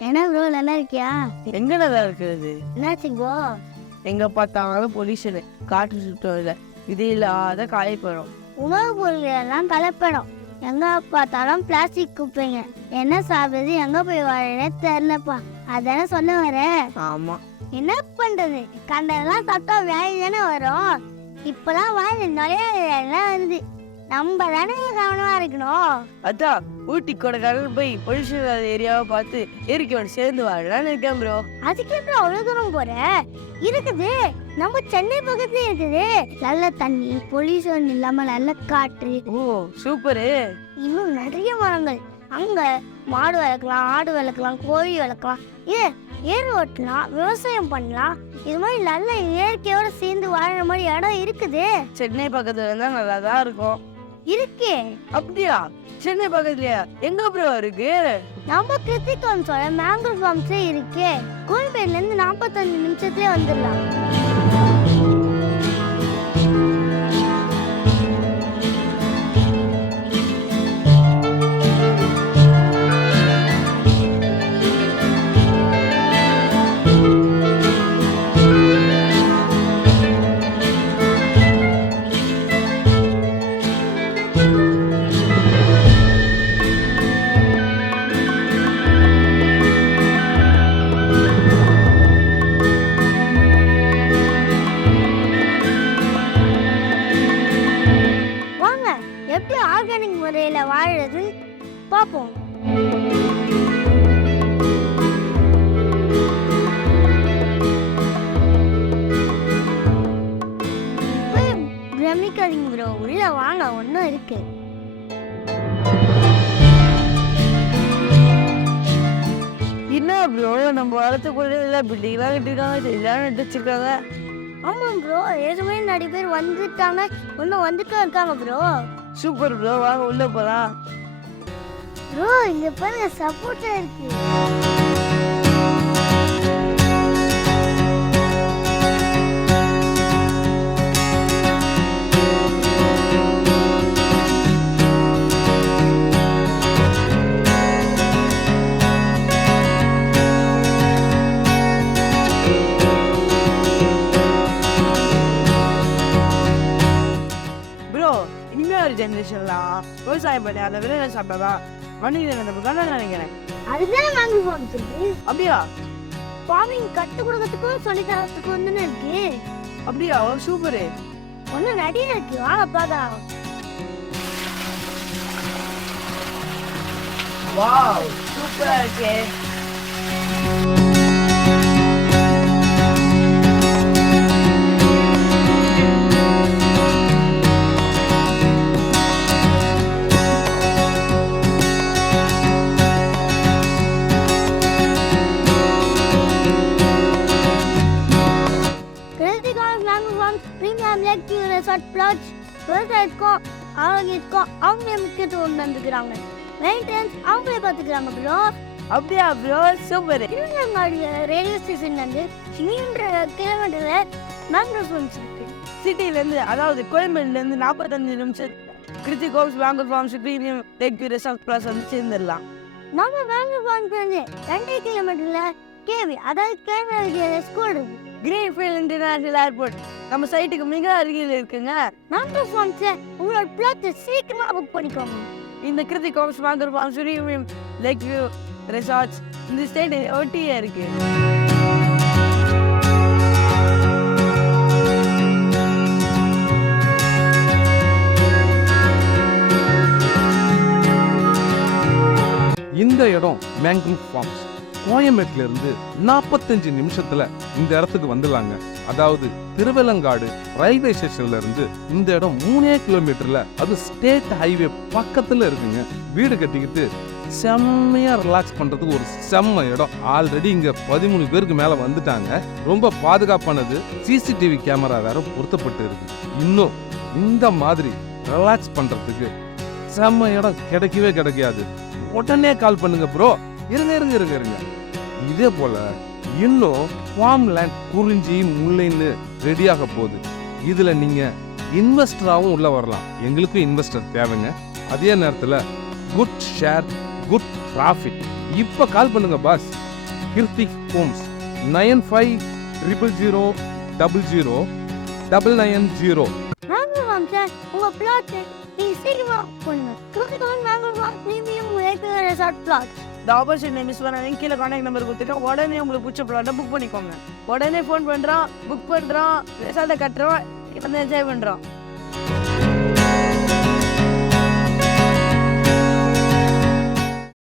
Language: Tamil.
என்ன ப்ரோ நல்லா இருக்கியா? எங்க நல்லா இருக்கிறது? என்னாச்சு ப்ரோ எங்க பார்த்தாலும் பொல்யூஷனு காற்று சுத்தம் இல்லை. இது இல்லாத காயப்படும் உணவுப் பொருட்கள் எல்லாம் கலப்படம். எங்க பார்த்தாலும் பிளாஸ்டிக் குப்பைங்க. என்ன சாப்பிடுறது எங்க போய் வாழனே தெரிலப்பா அதானே சொல்ல வரேன் ஆமா. என்ன பண்றது? கண்டதெல்லாம் சாப்பிட்டா வியாதி தானே வரும். இப்பெல்லாம் வாயில் நிறைய எல்லாம் வருது. நம்ம தானே கவனமா இருக்கணும். அதான் ஊட்டி கொடைக்கானல் போய் பொல்யூஷன் இல்லாத ஏரியாவை பார்த்து இயற்கையோட சேர்ந்து வாழலாம்னு இருக்கேன் ப்ரோ அதுக்கு எப்படி அவ்வளவு தூரம் போற? இருக்குது. நம்ம சென்னை பக்கத்துல இருக்குது. நல்ல தண்ணி பொல்யூஷன் இல்லாம நல்ல காற்று. Oh super. இன்னும் நிறைய மரங்கள். அங்க மாடு வளர்க்கலாம் ஆடு வளர்க்கலாம் கோழி வளர்க்கலாம். ஏ ஏர் ஓட்டலாம் விவசாயம் பண்ணலாம். இது மாதிரி நல்ல இயற்கையோட சேர்ந்து வாழற மாதிரி இடம் இருக்குது. சென்னை பக்கத்துல இருந்தா நல்லா தான் இருக்கும். இருக்கே. அப்படியா? சென்னை பக்கத்துலயா? எங்க ப்ரோ இருக்கு? நம்ம கிருத்திகோன்ஸோட மேங்கல் ஃபார்ம்ஸே இருக்கே. கோயம்பேடுல இருந்து நாற்பத்தஞ்சு நிமிஷத்துலயே வந்துடலாம். முறையில் வாழுறதுன்னு பார்ப்போம் பிரமிக்காதீங்க ப்ரோ உள்ள வாங்க ஒன்றும் இருக்கு. என்ன ப்ரோ நம்ம வரத்துக்குள்ள எல்லாம் பில்டிங்லாம் கட்டிருக்காங்க எல்லாம் நட்டு வச்சிருக்காங்க. ஆமாம் ப்ரோ ஏற்கனவே நிறைய பேர் வந்துட்டாங்க இன்னும் வந்துட்டு இருக்காங்க ப்ரோ. சூப்பர் ப்ரோ வாங்க உள்ள போலாம். ப்ரோ இங்க பாருங்க சப்போர்ட்டா இருக்கு. ஒரு ஜென்ரேஷன்லாம் விவசாயம் பண்ணி அந்த விளையாட சாப்பிட்டதான் மனிதன் நம்ம கண்ண நினைக்கிறேன். அதுதான் ஃபார்ம்ஸ் இருக்கு அப்படியா? ஃபார்மிங் கத்து கொடுக்கறதுக்கும் சொல்லி தரத்துக்கும் வந்து இருக்கு. அப்படியா? சூப்பரு ஒன்றும் நிறைய இருக்கு. வாங்க பார்க்கலாம் வாவ் சூப்பரா இருக்கே விவசாயத்துக்கும் ஆரோக்கியத்துக்கும் அவங்களே முக்கியத்துவம் தந்துக்கிறாங்க மெயின்டெனன்ஸ் அவங்களே பார்த்துக்கிறாங்க ப்ரோ அப்படியா ப்ரோ சூப்பர். திருநங்காடி ரேடியோ ஸ்டேஷன்ல இருந்து மூன்று கிலோமீட்டர்ல மேங்கல் ஃபார்ம்ஸ் இருக்கு சிட்டில இருந்து அதாவது கோயம்பேடுல இருந்து நாற்பத்தஞ்சு நிமிஷம் கிருத்தி கோப்ஸ் bangle farms premium lake resort plus வந்து சேர்ந்துடலாம். நம்ம மேங்கல் ஃபார்ம்ஸ் வந்து ரெண்டு கிலோமீட்டர்ல கேவி அதாவது கேவி ஸ்கூல் இருக்கு. கிரீன்ஃபீல்ட் இன்டர்நேஷனல் ஏர்போர்ட் நம்ம சைட்டுக்கு மிக அருகில் இருக்குங்க. மேங்கல் ஃபார்ம்ஸ் உங்களோட பிளாட் சீக்கிரமா புக் பண்ணிக்கோங்க. இந்த கிருத்தி கோப்ஸ் bangle forms lake view resorts இந்த ஸ்டேட் ஒட்டியே இருக்கு. இந்த இடம் மேங்கல் ஃபார்ம்ஸ் கோயம்பேட்டில இருந்து நாற்பத்தஞ்சு நிமிஷத்துல இந்த இடத்துக்கு வந்துடலாங்க. அதாவது திருவெல்லங்காடு ரயில்வே ஸ்டேஷன்ல இருந்து இந்த இடம் மூணே கிலோமீட்டர்ல அது ஸ்டேட் ஹைவே பக்கத்துல இருக்குங்க. வீடு கட்டிக்கிட்டு செம்மையா ரிலாக்ஸ் பண்றதுக்கு ஒரு செம்ம இடம். ஆல்ரெடி இங்க பதிமூணு பேருக்கு மேல வந்துட்டாங்க. ரொம்ப பாதுகாப்பானது. சிசிடிவி கேமரா வேற பொருத்தப்பட்டு இருக்கு. இன்னும் இந்த மாதிரி ரிலாக்ஸ் பண்றதுக்கு செம்ம இடம் கிடைக்கவே கிடைக்காது. உடனே கால் பண்ணுங்க ப்ரோ இருங்க இருங்க இருங்க இருங்க. இதே போல இன்னும் ஃபார்ம் லேண்ட் குறிஞ்சி முல்லைன்னு ரெடியாக போகுது. இதில் நீங்கள் இன்வெஸ்டராகவும் உள்ளே வரலாம். எங்களுக்கும் இன்வெஸ்டர் தேவைங்க. அதே நேரத்தில் குட் ஷேர் குட் ப்ராஃபிட் இப்போ கால் பண்ணுங்க boss Krithik homes nine five triple zero double zero double nine zero mango sir உங்க பிளாட் பண்ணுங்க. ரெசார்ட் பிளாட் இந்த ஆப்பர்ச்சுனிட்டி மிஸ் பண்ணாதீங்க கீழே காண்டாக்ட் நம்பர் கொடுத்துருக்கேன் உடனே உங்களுக்கு பிடிச்ச பிளாட்டை புக் பண்ணிக்கோங்க. உடனே ஃபோன் பண்ணுறான் புக் பண்ணுறான் பேசாத கட்டுறோம் என்ஜாய் பண்ணுறோம்